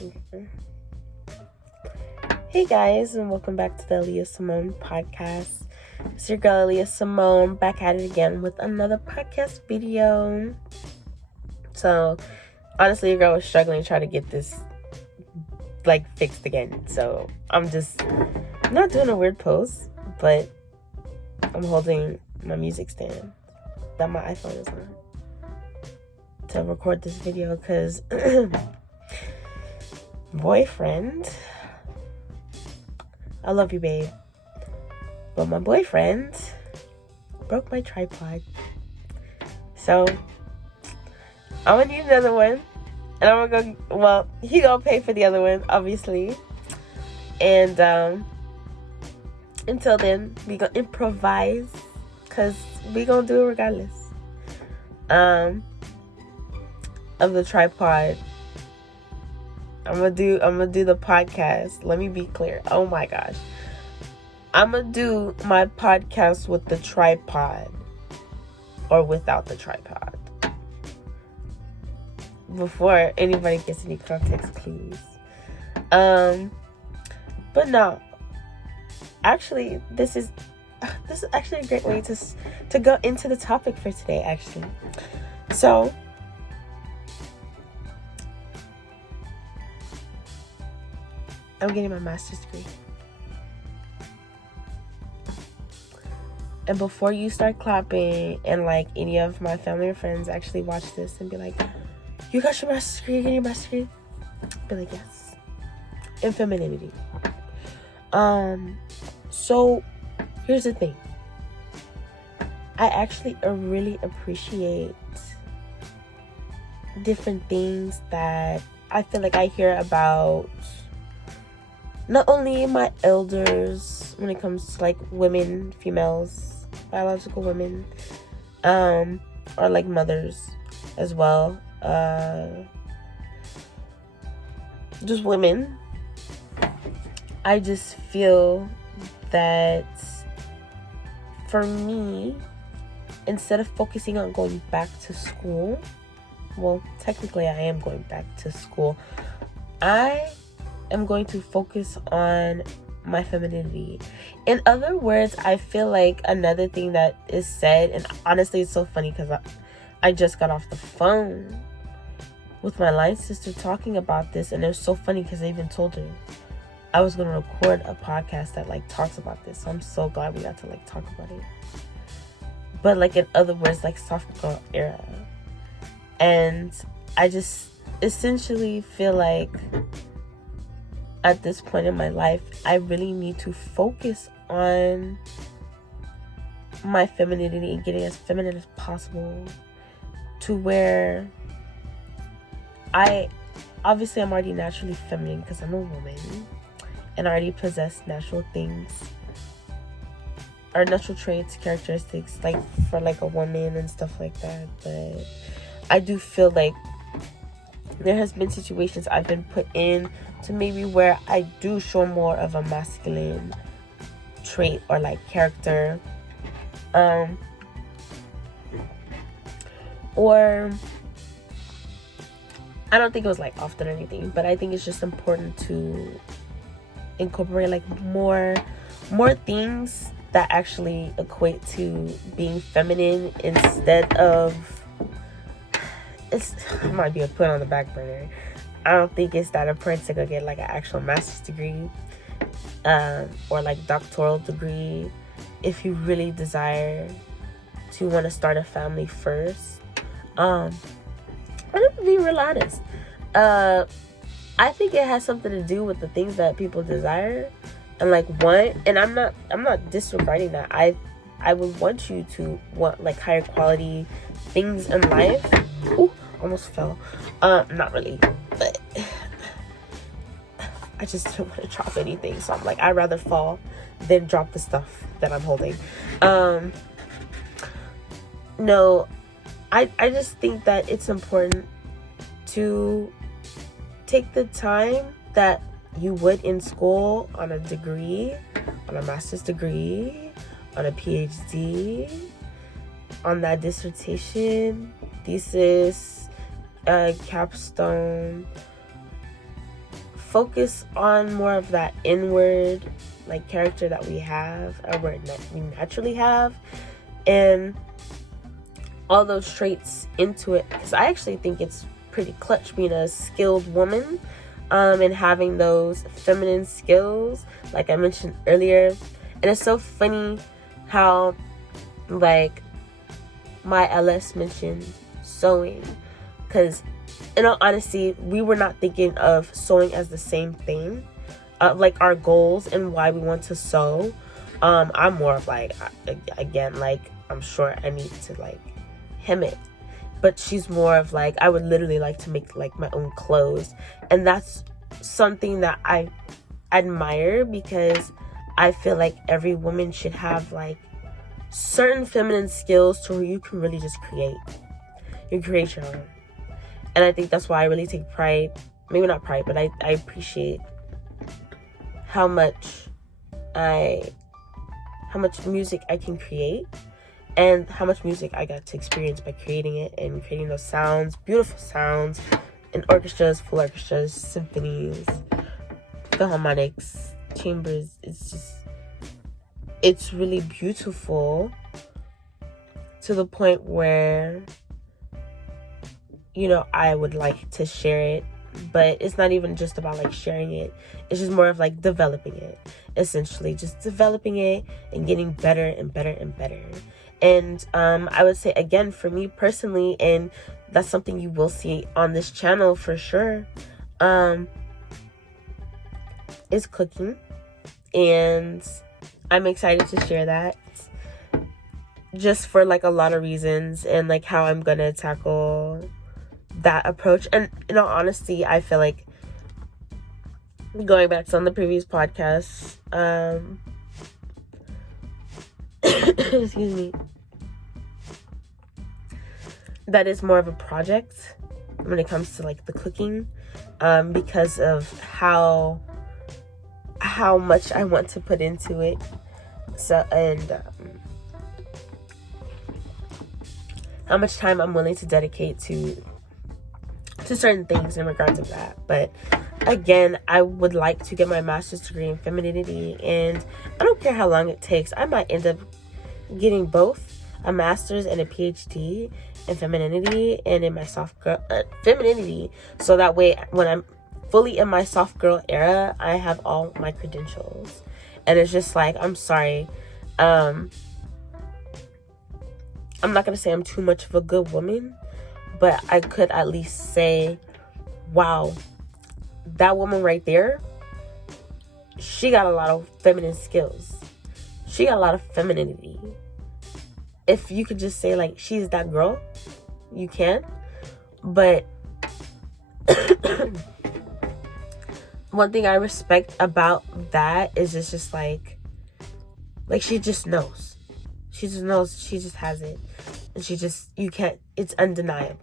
Okay. Hey guys, and welcome back to the Aaliyah.Symone Podcast. It's your girl Aaliyah.Symone back at it again with another podcast video. So, honestly, your girl was struggling trying to get this fixed again. So, I'm not doing a weird pose, but I'm holding my music stand that my iPhone is on to record this video because boyfriend, I love you, babe, but my boyfriend broke my tripod, so I'm gonna need another one, and I'm gonna go. Well, he gonna pay for the other one, obviously, and until then, we gonna improvise, cause we gonna do it regardless. Of the tripod, I'm gonna do the podcast. Let me be clear. Oh my gosh, I'm gonna do my podcast with the tripod or without the tripod. Before anybody gets any context clues. But no. Actually, this is actually a great way to go into the topic for today, actually. So, I'm getting my master's degree. And before you start clapping and any of my family or friends actually watch this and be like, you got your master's degree, you get your master's degree? Be like, yes. In femininity. So here's the thing. I actually really appreciate different things that I feel like I hear about not only my elders when it comes to women, females, biological women, or mothers as well, just women. I just feel that for me, instead of focusing on going back to school, well, technically I am going back to school, I am going to focus on my femininity. In other words, I feel like another thing that is said, and honestly it's so funny because I just got off the phone with my line sister talking about this, and it was so funny because I even told her I was going to record a podcast that talks about this. So I'm so glad we got to talk about it. But in other words, soft girl era. And I just essentially feel like at this point in my life, I really need to focus on my femininity and getting as feminine as possible, to where I'm already naturally feminine because I'm a woman and I already possess natural things or natural traits, characteristics for a woman and stuff like that. But I do feel like there has been situations I've been put in to maybe where I do show more of a masculine trait or character, or I don't think it was often or anything, but I think it's just important to incorporate more things that actually equate to being feminine instead of it might be a put on the back burner. I don't think it's that important to go get an actual master's degree or doctoral degree if you really desire to want to start a family first. I'm gonna be real honest. I think it has something to do with the things that people desire and want. And I'm not disregarding that. I would want you to want higher quality things in life. Ooh, almost fell. Not really, but I just don't want to drop anything. So I'm I'd rather fall than drop the stuff that I'm holding. No, I just think that it's important to take the time that you would in school on a degree, on a master's degree, on a PhD, on that dissertation, thesis, capstone, focus on more of that inward like character that we have, or we naturally have, and all those traits into it, because I actually think it's pretty clutch being a skilled woman, and having those feminine skills like I mentioned earlier. And it's so funny how like my LS mentioned sewing, because in all honesty, we were not thinking of sewing as the same thing, like our goals and why we want to sew. I'm more of like, again, like I'm sure I need to like hem it, but she's more of like, I would literally like to make like my own clothes. And that's something that I admire, because I feel like every woman should have like certain feminine skills to where you can really just create your own. And I think that's why I really take pride, maybe not pride, but I appreciate how much music I can create, and how much music I got to experience by creating it, and creating those sounds, beautiful sounds, in orchestras, full orchestras, symphonies, philharmonics, chambers. It's really beautiful, to the point where, you know, I would like to share it, but it's not even just about like sharing it. It's just more of like developing it, essentially just developing it and getting better and better and better. And I would say, again, for me personally, and that's something you will see on this channel for sure, is cooking. And I'm excited to share that, just for like a lot of reasons, and like how I'm gonna tackle that approach. And in all honesty, I feel like, going back to on the previous podcast, excuse me, that is more of a project when it comes to like the cooking, because of how much I want to put into it. So, and how much time I'm willing to dedicate to certain things in regards of that. But again, I would like to get my master's degree in femininity, and I don't care how long it takes. I might end up getting both a master's and a PhD in femininity and in my soft girl femininity, so that way when I'm fully in my soft girl era, I have all my credentials. And it's just like, I'm sorry, I'm not gonna say I'm too much of a good woman, but I could at least say, wow, that woman right there, she got a lot of feminine skills. She got a lot of femininity. If you could just say like, she's that girl, you can. But one thing I respect about that is it's just like she just knows. She just knows. She just has it. And you can't, it's undeniable.